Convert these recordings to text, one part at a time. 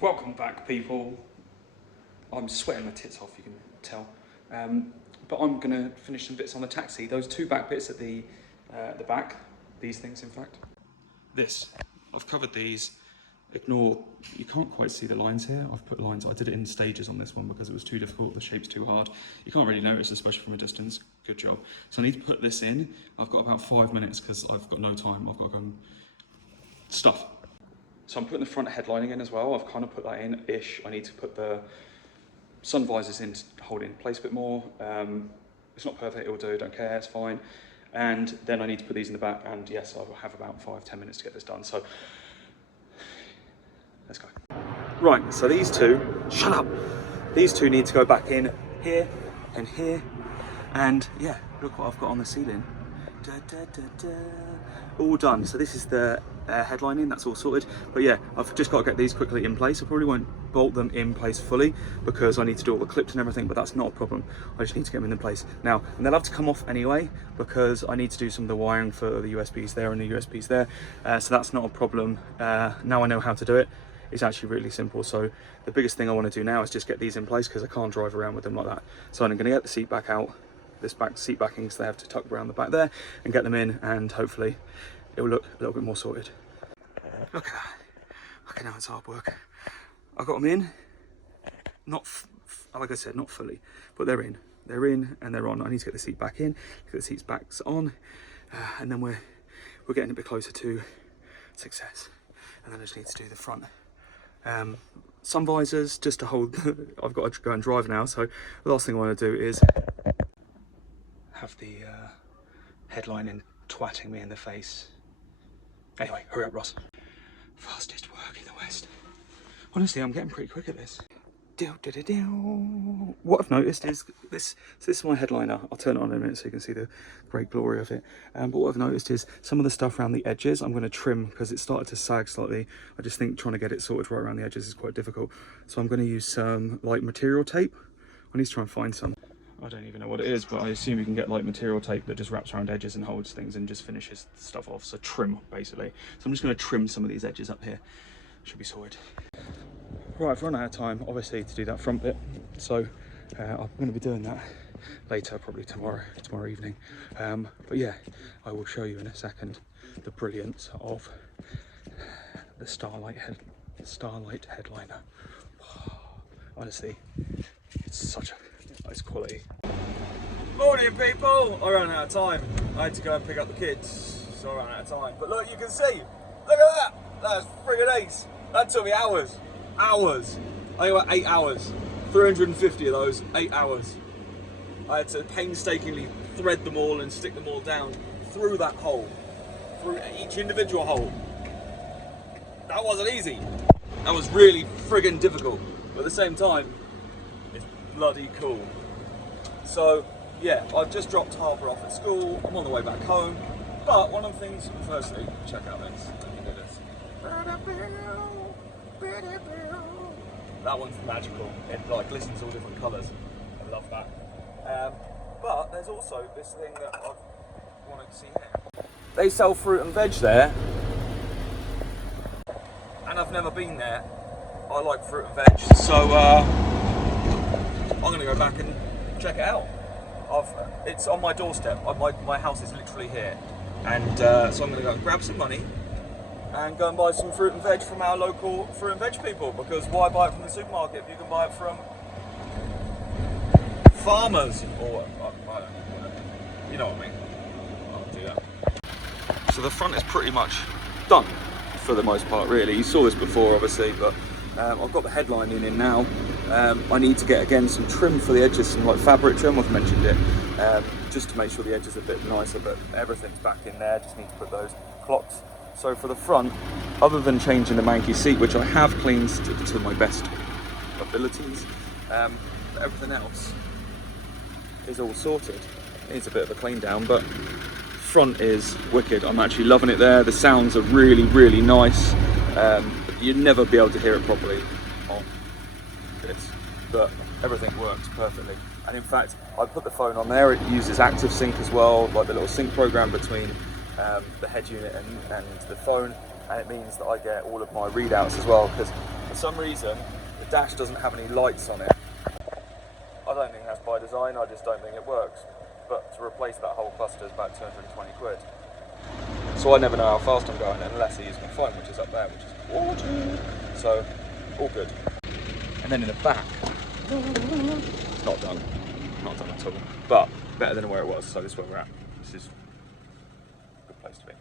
Welcome back, people. I'm sweating my tits off, you can tell. But I'm going to finish some bits on the taxi. Those two back bits at the back, these things in fact. I've covered these. Ignore, you can't quite see the lines here. I've put lines, I did it in stages on this one because it was too difficult, the shape's too hard. You can't really notice, especially from a distance. Good job. So I need to put this in. I've got about 5 minutes because I've got no time. I've got to go and stuff. So I'm putting the front headlining in as well. I've kind of put that in-ish. I need to put the sun visors in to hold it in place a bit more. It's not perfect, it will do, don't care, it's fine. And then I need to put these in the back, and yes, I will have about 5-10 minutes to get this done. So let's go. Right, so these two, shut up! These two need to go back in here and here. And yeah, look what I've got on the ceiling. Da, da, da, da. All done. So this is the headlining, that's all sorted. But yeah, I've just got to get these quickly in place. I probably won't bolt them in place fully because I need to do all the clips and everything, but that's not a problem. I just need to get them in place now. And they'll have to come off anyway because I need to do some of the wiring for the USBs there and the USBs there. So that's not a problem. Now I know how to do it. It's actually really simple. So the biggest thing I want to do now is just get these in place because I can't drive around with them like that. So I'm going to get the seat back out, this back seat backing, so they have to tuck around the back there and get them in, and hopefully it will look a little bit more sorted. Look at that. Okay, now it's hard work. I got them in, not like I said, not fully, but they're in and they're on. I need to get the seat back in, get the seats back on, and then we're getting a bit closer to success. And then I just need to do the front sun visors just to hold. I've got to go and drive now, so the last thing I want to do is have the headlining twatting me in the face. Anyway, hurry up, Ross. Fastest work in the West. Honestly, I'm getting pretty quick at this. What I've noticed is this is my headliner. I'll turn it on in a minute so you can see the great glory of it. But what I've noticed is some of the stuff around the edges I'm going to trim because it started to sag slightly. I just think trying to get it sorted right around the edges is quite difficult. So I'm going to use some light material tape. I need to try and find some. I don't even know what it is, but I assume you can get light material tape that just wraps around edges and holds things and just finishes stuff off. So trim, basically. So I'm just going to trim some of these edges up here. Should be sorted. Right, I've run out of time, obviously, to do that front bit. So I'm going to be doing that later, probably tomorrow evening. But yeah, I will show you in a second the brilliance of the Starlight headliner. Honestly, it's such a nice quality. Morning, people! I ran out of time. I had to go and pick up the kids, so I ran out of time. But look, you can see, look at that! That's friggin' ace. That took me hours. Hours. I think about 8 hours. 350 of those, 8 hours. I had to painstakingly thread them all and stick them all down through that hole. Through each individual hole. That wasn't easy. That was really friggin' difficult. But at the same time, it's bloody cool. So, yeah, I've just dropped Harper off at school. I'm on the way back home. But one of the things, firstly, check out this. Let me do this. That one's magical. It like glistens all different colours. I love that. But there's also this thing that I wanted to see here. They sell fruit and veg there, and I've never been there. I like fruit and veg, so I'm going to go back and check it out. It's on my doorstep. My house is literally here, and so I'm going to go and grab some money and go and buy some fruit and veg from our local fruit and veg people, because why buy it from the supermarket if you can buy it from farmers, or I don't know, you know what I mean. I'll do that. So the front is pretty much done for the most part, really. You saw this before, obviously, but I've got the headlining in now. I need to get, again, some trim for the edges, some like fabric trim, I've mentioned it, just to make sure the edges are a bit nicer, but everything's back in there. Just need to put those clocks. So for the front, other than changing the manky seat, which I have cleaned to my best abilities, everything else is all sorted. It needs a bit of a clean down, but front is wicked. I'm actually loving it there. The sounds are really, really nice. You'd never be able to hear it properly on this, but everything works perfectly. And in fact, I put the phone on there. It uses active sync as well, like the little sync program between the head unit and the phone, and it means that I get all of my readouts as well, because as some reason the dash doesn't have any lights on it. I don't think that's by design, I just don't think it works. But to replace that whole cluster is about 220 quid. So I never know how fast I'm going unless I use my phone, which is up there, which is 40. So, all good. And then in the back, it's not done at all, but better than where it was, so this is where we're at. This is a good place to be.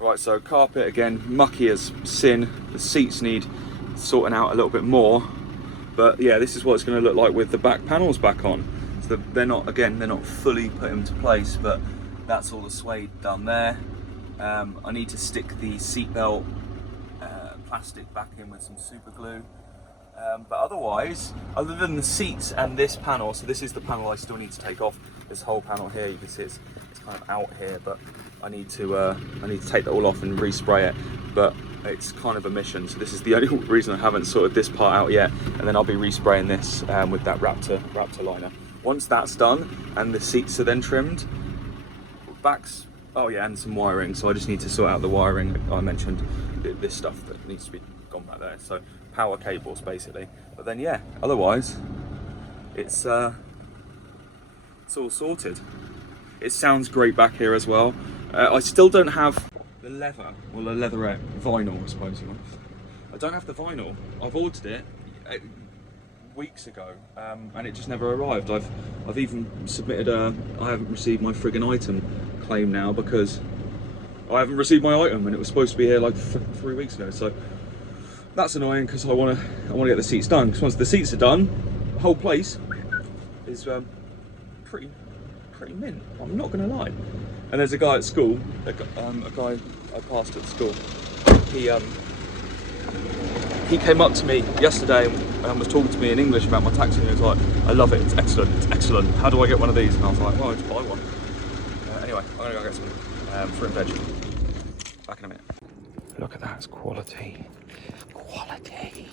Right, so carpet again, mucky as sin. The seats need sorting out a little bit more, but yeah, this is what it's going to look like with the back panels back on. So they're not fully put into place, but that's all the suede done there. I need to stick the seatbelt plastic back in with some super glue. But otherwise, other than the seats and this panel, so this is the panel I still need to take off. This whole panel here, you can see it's kind of out here, but I need to take that all off and respray it. But it's kind of a mission, so this is the only reason I haven't sorted this part out yet. And then I'll be respraying this with that Raptor liner. Once that's done and the seats are then trimmed, backs. Oh yeah, and some wiring. So I just need to sort out the wiring. I mentioned this stuff that needs to be gone back there. So power cables basically. But then yeah, otherwise it's all sorted. It sounds great back here as well. I still don't have the leather, well the leatherette vinyl, I suppose you want. I don't have the vinyl. I've ordered it weeks ago, and it just never arrived. I've even submitted I haven't received my friggin' item claim now because I haven't received my item, and it was supposed to be here like 3 weeks ago. So that's annoying because I want to get the seats done. Because once the seats are done, the whole place is pretty mint. I'm not gonna lie. And there's a guy at school, a guy I passed at school. He came up to me yesterday and was talking to me in English about my taxi, and he was like, "I love it. It's excellent. How do I get one of these?" And I was like, "Well, just buy one." Anyway, I'm gonna go get some fruit and veg. Back in a minute. Look at that, it's quality. Quality.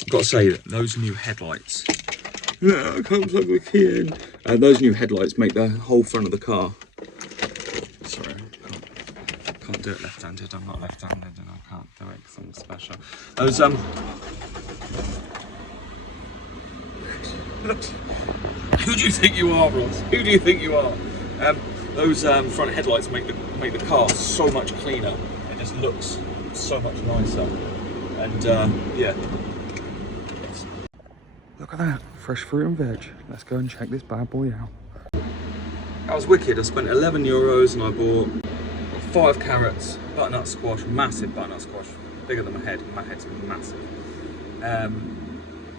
I've got to say that those new headlights, I can't plug the key in. Those new headlights make the whole front of the car. Sorry, can't do it left-handed. I'm not left-handed and I can't do it because I'm special. Those who do you think you are, Ross? Who do you think you are? Those front headlights make the car so much cleaner. It just looks so much nicer. And yeah. Look at that, fresh fruit and veg. Let's go and check this bad boy out. That was wicked. I spent €11 and I bought 5 carrots, butternut squash, massive butternut squash, bigger than my head. My head's massive.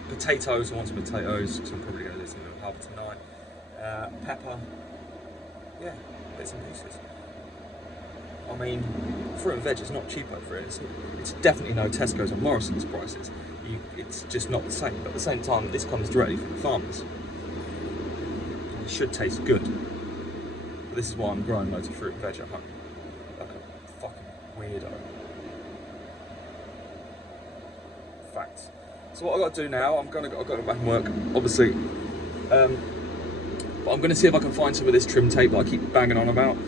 Potatoes, I want some potatoes, because I'm probably going to listen to a pub tonight. Pepper, yeah, bits and pieces. I mean, fruit and veg is not cheap over here. It's definitely no Tesco's or Morrison's prices. It's just not the same. But at the same time, this comes directly from the farmers. It should taste good. But this is why I'm growing loads of fruit and veg at home. Like a fucking weirdo. Facts. So what I've got to do now, I've got to go back and work, obviously. But I'm going to see if I can find some of this trim tape that I keep banging on about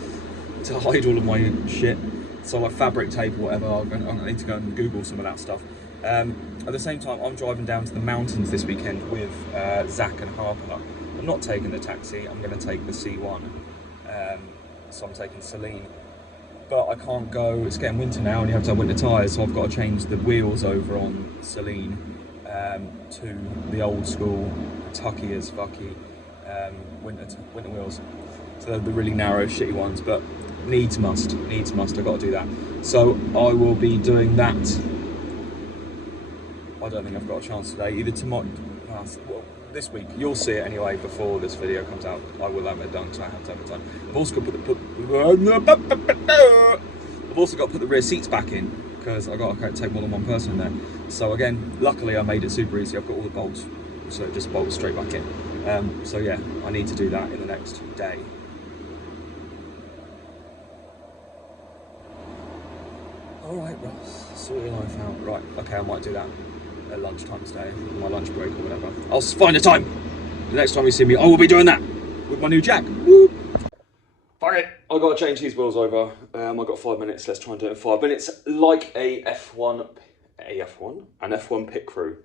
to hide all of my shit. So like fabric tape or whatever, I need to go and Google some of that stuff. At the same time, I'm driving down to the mountains this weekend with Zach and Harper. I'm not taking the taxi, I'm going to take the C1. So I'm taking Celine. But I can't go, it's getting winter now and you have to have winter tyres, so I've got to change the wheels over on Celine to the old school, tucky as fucky winter wheels. So they're the really narrow, shitty ones, but needs must, I've got to do that. So I will be doing that. I don't think I've got a chance today, either tomorrow, well, this week. You'll see it anyway before this video comes out. I will have it done, so I have to have it done. I've also got to put the rear seats back in because I've got to take more than one person in there. So again, luckily I made it super easy. I've got all the bolts, so it just bolts straight back in. So yeah, I need to do that in the next day. All right, Ross, sort your life out. Right, okay, I might do that at lunchtime today, my lunch break or whatever. I'll find a time. The next time you see me, I will be doing that with my new jack. Woo! Fuck it, I'll go got to change these wheels over. I've got 5 minutes. Let's try and do it in 5 minutes. Like an F1 pit crew.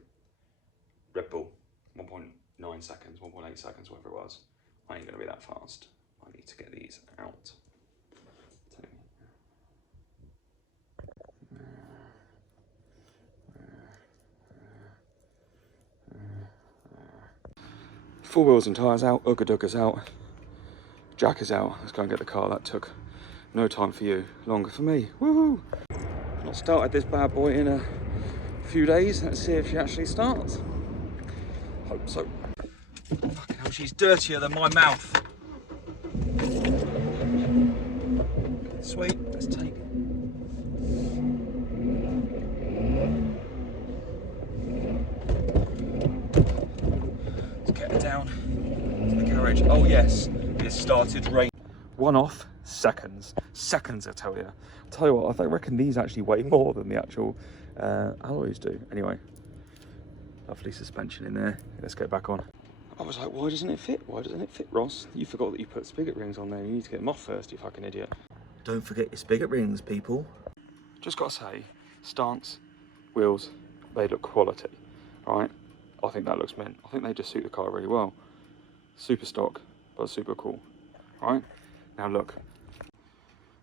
Red Bull, 1.9 seconds, 1.8 seconds, whatever it was. I ain't gonna be that fast. I need to get these out. Full wheels and tyres out, Ugga Dugga's out, Jack is out. Let's go and get the car. That took no time for you, longer for me. Woohoo! Not started this bad boy in a few days. Let's see if she actually starts. Hope so. Fucking hell, she's dirtier than my mouth. Sweet, let's take it. Let's get her down to the garage. Oh yes, it started raining. One off, seconds. Seconds, I tell you. I tell you what, I reckon these actually weigh more than the actual alloys do. Anyway, lovely suspension in there. Let's get back on. I was like, why doesn't it fit? Why doesn't it fit, Ross? You forgot that you put spigot rings on there. You need to get them off first, you fucking idiot. Don't forget your spigot rings, people. Just gotta say, stance, wheels, they look quality, right? I think that looks mint. I think they just suit the car really well. Super stock, but super cool, right? Now look,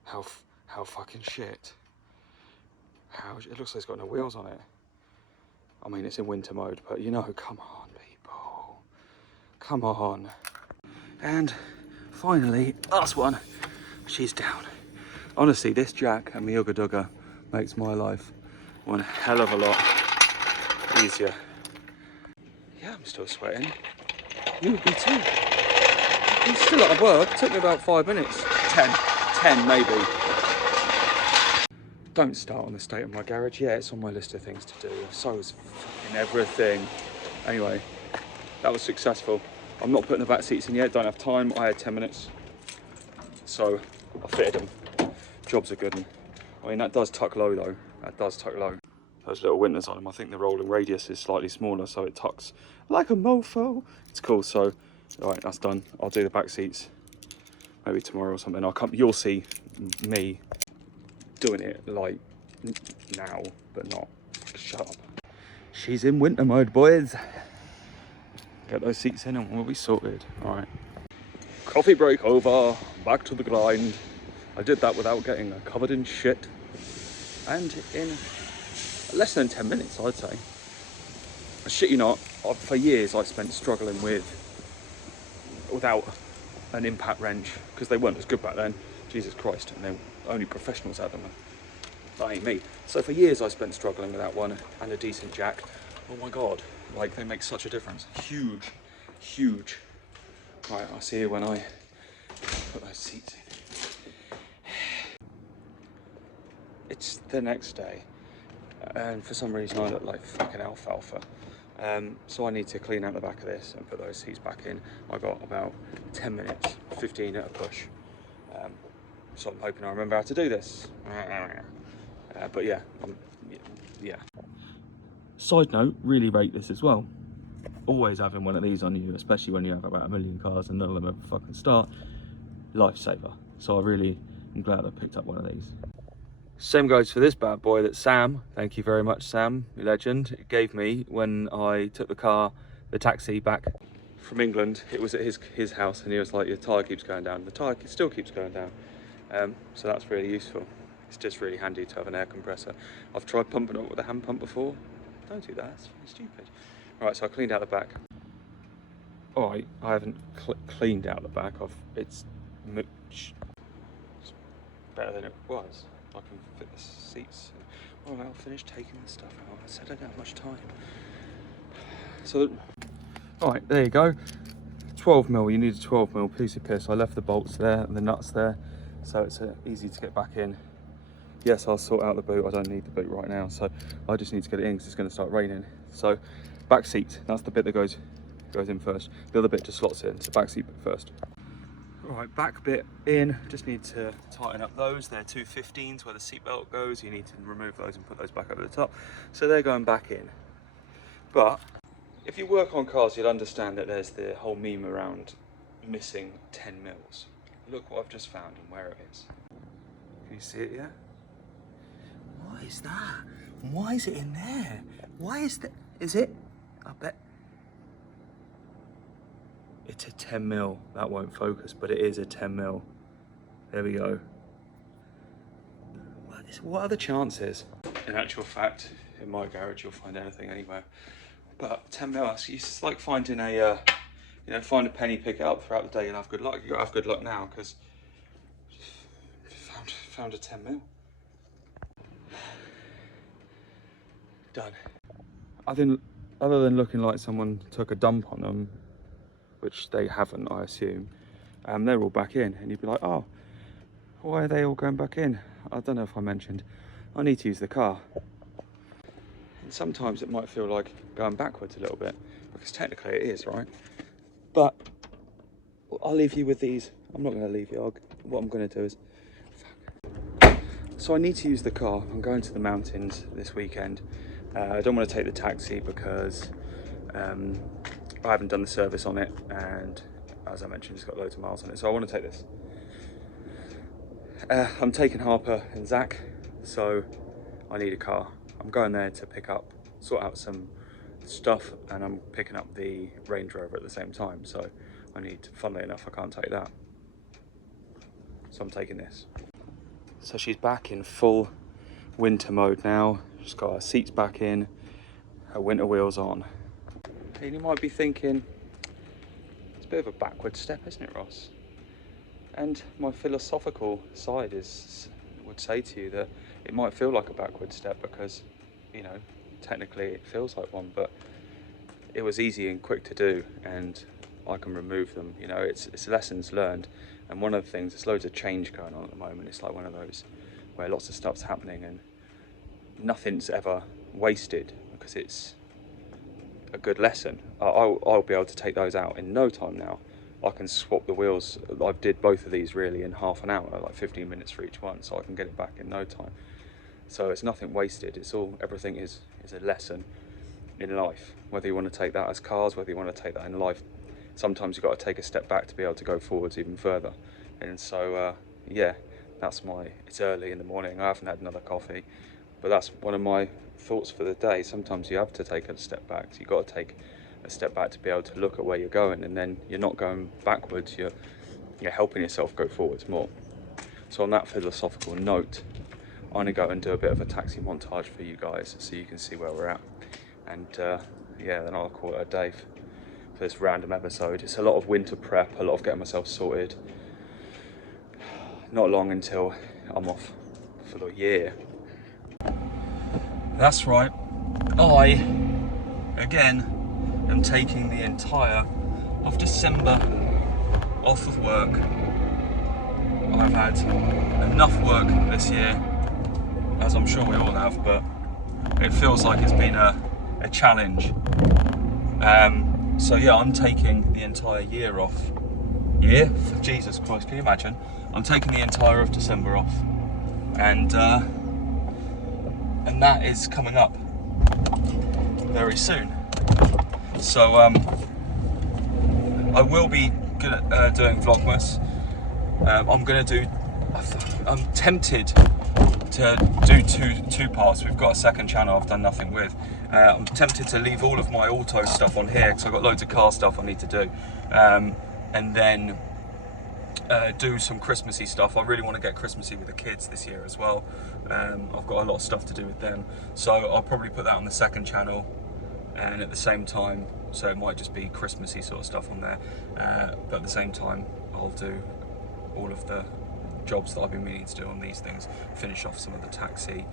how fucking shit. It looks like it's got no wheels on it. I mean, it's in winter mode, but you know, come on, people. Come on. And finally, last one, she's down. Honestly, this Jack and the Ugga Dugga makes my life one hell of a lot easier. Yeah, I'm still sweating. You would be too. I'm still at work. It took me about 5 minutes. 10 maybe. Don't start on the state of my garage. Yeah, it's on my list of things to do. So is fucking everything. Anyway, that was successful. I'm not putting the back seats in yet. Don't have time. I had 10 minutes. So I fitted them. Job's a good one. I mean, that does tuck low though. That does tuck low. Those little winters on them. I think the rolling radius is slightly smaller, so it tucks like a mofo. It's cool. So, all right, that's done. I'll do the back seats maybe tomorrow or something. You'll see me doing it like now, but not. Shut up. She's in winter mode, boys. Get those seats in and we'll be sorted. All right. Coffee break over. Back to the grind. I did that without getting covered in shit. And in less than 10 minutes, I'd say. I shit you not, for years I spent struggling without an impact wrench, because they weren't as good back then. Jesus Christ, and they only professionals had them. That ain't me. So for years I spent struggling without one and a decent jack. Oh my God, like they make such a difference. Huge, huge. Right, I'll see you when I put those seats in. It's the next day, and for some reason I look like fucking alfalfa. So I need to clean out the back of this and put those seats back in. I got about 10 minutes, 15 at a push. So I'm hoping I remember how to do this. But yeah, yeah. Side note, really rate this as well. Always having one of these on you, especially when you have about 1 million cars and none of them ever fucking start. Lifesaver. So I really am glad I picked up one of these. Same goes for this bad boy that Sam, thank you very much Sam, you legend, gave me when I took the taxi back from England. It was at his house and he was like, your tyre keeps going down. The tyre still keeps going down. So that's really useful. It's just really handy to have an air compressor. I've tried pumping it with a hand pump before. Don't do that, it's really stupid. Right, so I cleaned out the back. All right, I haven't cleaned out the back. It's better than it was. I can fit the seats. All right, I'll finish taking the stuff out. I said I don't have much time. So, all right, there you go. 12mm, you need a 12mm piece of piss. I left the bolts there and the nuts there, so it's easy to get back in. Yes, I'll sort out the boot. I don't need the boot right now, so I just need to get it in because it's going to start raining. So, back seat, that's the bit that goes in first. The other bit just slots in, so back seat first. All right, back bit in, just need to tighten up those. They're 215s where the seatbelt goes. You need to remove those and put those back over the top. So they're going back in. But if you work on cars, you'll understand that there's the whole meme around missing 10 mils. look what I've just found and where it is. Can you see it yet? What is that? Why is it in there? Why is that? Is it? I bet. It's a 10mm. That won't focus, but it is a 10mm. There we go. What are the chances? In actual fact, in my garage, you'll find anything anywhere. But 10mm, it's just like finding a, you know, find a penny, pick it up throughout the day, and have good luck. You got to have good luck now because found a 10mm. Done. Other than looking like someone took a dump on them, which they haven't, I assume, they're all back in, and you'd be like, oh, why are they all going back in? I don't know if I mentioned, I need to use the car. And sometimes it might feel like going backwards a little bit, because technically it is, right? But I'll leave you with these. I'm not going to leave you. What I'm going to do is, so I need to use the car. I'm going to the mountains this weekend. I don't want to take the taxi because I haven't done the service on it, and as I mentioned, it's got loads of miles on it, so I want to take this. I'm taking Harper and Zach, so I need a car. I'm going there to sort out some stuff, and I'm picking up the Range Rover at the same time, so funnily enough, I can't take that. So I'm taking this. So she's back in full winter mode now. She's got her seats back in, her winter wheels on. And you might be thinking, it's a bit of a backward step, isn't it, Ross? And my philosophical side would say to you that it might feel like a backward step because, you know, technically it feels like one, but it was easy and quick to do, and I can remove them. You know, it's lessons learned. And one of the things, there's loads of change going on at the moment. It's like one of those where lots of stuff's happening and nothing's ever wasted because it's a good lesson. I'll be able to take those out in no time now. I can swap the wheels. I did both of these really in half an hour, like 15 minutes for each one, so I can get it back in no time. So it's nothing wasted. Everything is a lesson in life. Whether you want to take that as cars, whether you want to take that in life, sometimes you've got to take a step back to be able to go forwards even further. And so yeah, it's early in the morning. I haven't had another coffee, but that's one of my thoughts for the day. Sometimes you have to take a step back. So you've got to take a step back to be able to look at where you're going, and then you're not going backwards, you're helping yourself go forwards more. So on that philosophical note, I'm going to go and do a bit of a taxi montage for you guys so you can see where we're at. And yeah, then I'll call it a day for this random episode. It's a lot of winter prep, a lot of getting myself sorted. Not long until I'm off for the year. That's right, I again am taking the entire of December off of work. I've had enough work this year, as I'm sure we all have, but it feels like it's been a challenge. So yeah, I'm taking the entire year off. Yeah, Jesus Christ, can you imagine? I'm taking the entire of December off, and that is coming up very soon. So I will be doing Vlogmas. I'm tempted to do two parts. We've got a second channel I've done nothing with. I'm tempted to leave all of my auto stuff on here because I've got loads of car stuff I need to do, and then do some Christmassy stuff. I really want to get Christmassy with the kids this year as well. I've got a lot of stuff to do with them, so I'll probably put that on the second channel, and at the same time, so it might just be Christmassy sort of stuff on there, but at the same time I'll do all of the jobs that I've been meaning to do on these things, finish off some of the taxi,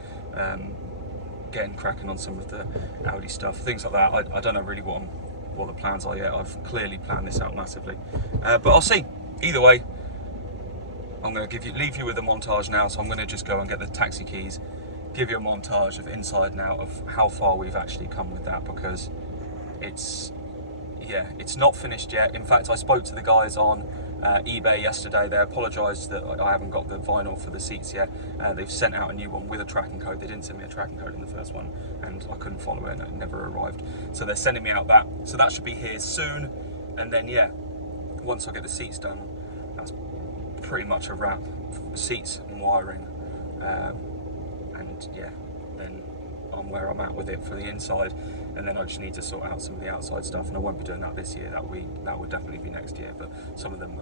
getting cracking on some of the Audi stuff, things like that. I don't know really what the plans are yet. I've clearly planned this out massively, but I'll see. Either way, I'm going to leave you with a montage now, so I'm going to just go and get the taxi keys, give you a montage of inside and out of how far we've actually come with that, because it's not finished yet. In fact, I spoke to the guys on eBay yesterday. They apologised that I haven't got the vinyl for the seats yet. They've sent out a new one with a tracking code. They didn't send me a tracking code in the first one, and I couldn't follow it, and it never arrived. So they're sending me out that. So that should be here soon. And then, yeah, once I get the seats done, that's pretty much a wrap. Seats and wiring, and yeah, then I'm where I'm at with it for the inside, and then I just need to sort out some of the outside stuff, and I won't be doing that this year. That would definitely be next year, but some of them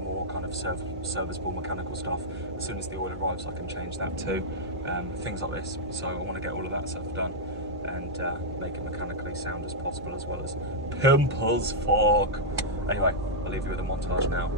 more kind of serviceable mechanical stuff. As soon as the oil arrives, I can change that too. Things like this. So I want to get all of that stuff done and make it mechanically sound as possible, as well as pimples fog. Anyway, I'll leave you with a montage now.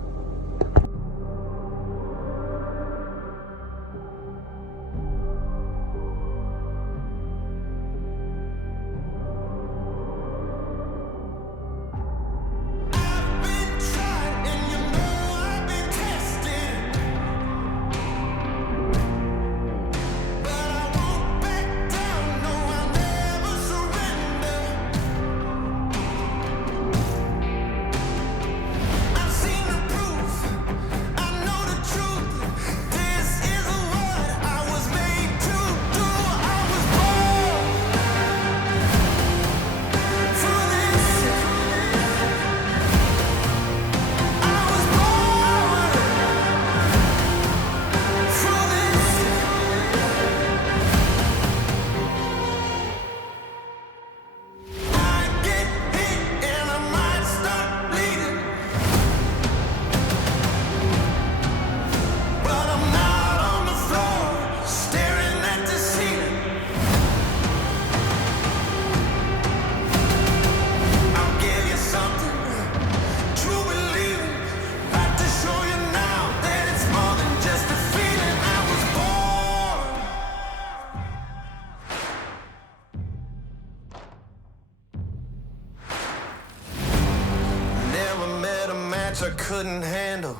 I couldn't handle.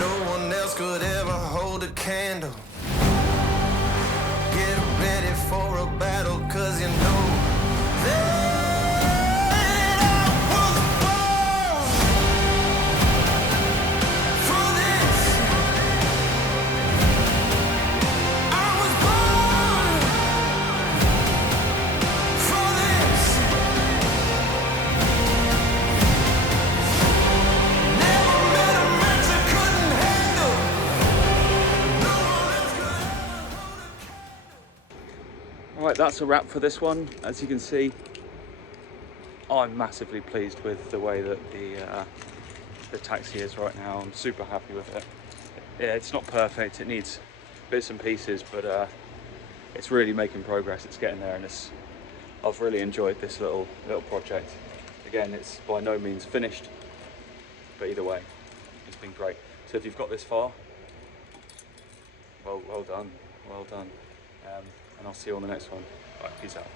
No one else could ever hold a candle. Get ready for a battle, 'cause you know that I was born for this. I was born for this. Right, that's a wrap for this one. As you can see, I'm massively pleased with the way that the taxi is right now. I'm super happy with it. Yeah, it's not perfect. It needs bits and pieces, but it's really making progress. It's getting there, and I've really enjoyed this little project. Again, it's by no means finished, but either way, it's been great. So if you've got this far, well done, and I'll see you on the next one. All right, peace out.